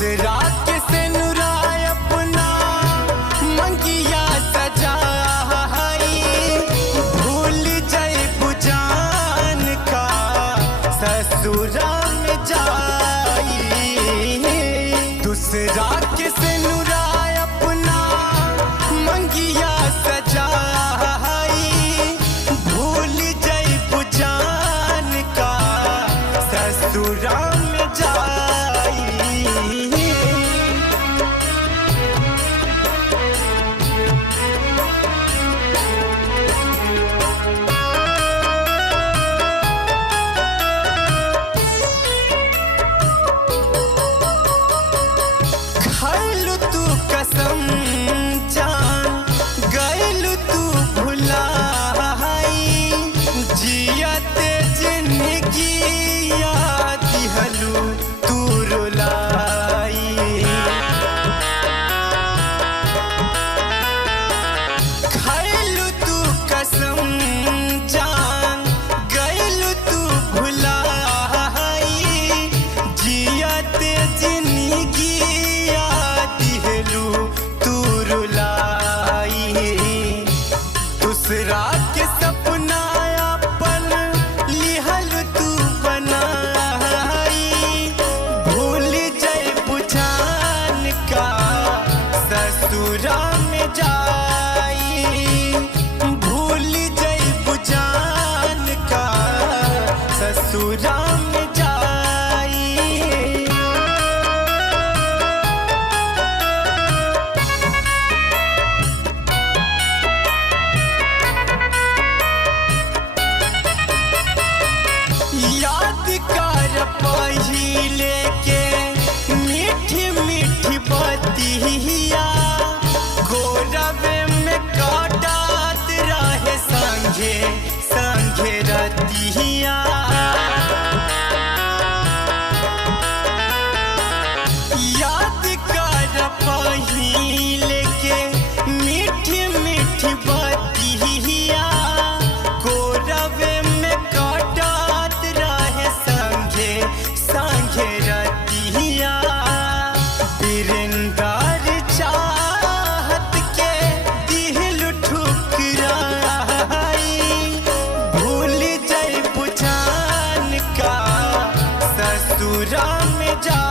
दूसरा के सिनुरा अपना मंगिया सजाई, भूल जाए बुझान का ससुरा में जाई। दूसरा के सिनुरा अपना मंगिया सजाई, भूल जाए बुझान का ससुरा में जाई। खैलू तू कसम जान गैलू तू भुलाई, जियते जिंदगी याद दिहलू तू रुलाई। खैलू तू कसम जान गैलू तू भुलाई, जियते जिंदगी याद दिहलू तू रुलाई। दूसरा के सपना अपन लिहल तू बनाई, भूल जाए बुझान का ससुरा में जाई, भूल जाए बुझान का ससुरा में जाई। याद कर पहिले के मीठी मीठी बतिया, गोरवे में काटत रहे संगे संगे रतिया। याद कर पहिले के मीठी मीठी बतिया, गोरवे में काटत रहे संगे संगे रतिया। बिरंदार चाहत के दिल ठुकराई, भूल जाए बुझान का ससुरा में जा